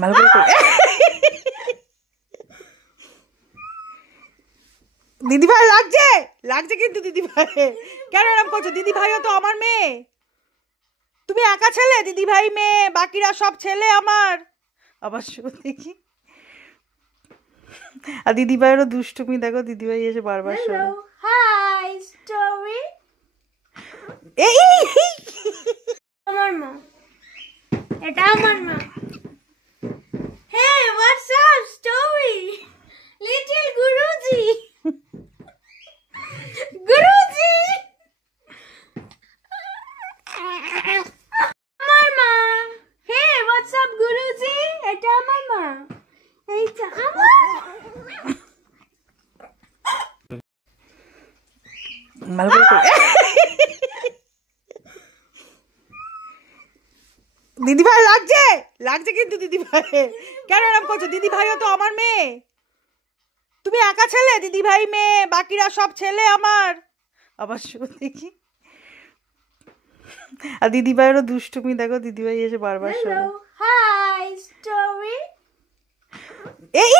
ভালো করে দিদি ভাই লাগছে লাগছে কিন্তু দিদি ভাই কেন এরকম করছো? দিদি ভাইও তো আমার মেয়ে। তুমি একা ছেলে, দিদি ভাই মেয়ে, বাকিরা সব ছেলে আমার। আবার শুধু দেখি আর দিদি ভাইয়েরও দুষ্টুমি দেখো, দিদি ভাই এসে বারবার শোনো। হাই স্টোরি। এই আমার মা, এটা আমার মা। Hey, what's up, story? Little Guruji. Guruji. আমার মা। Hey, what's up, Guruji? এটা আমার মা। এইটা আমার। ভালো করে দিদি ভাই লাগছে লাগছে কিন্তু দিদি ভাই কেন এরকম করছো? দিদি ভাইও তো আমার মেয়ে। তুমি একা ছেলে, দিদি ভাই মেয়ে, বাকিরা সব ছেলে আমার। আবার শুধু দেখি আর দিদি ভাইয়েরও দুষ্টুমি দেখো, দিদি ভাই এসে বারবার শোনো। Hello, hi, story. এই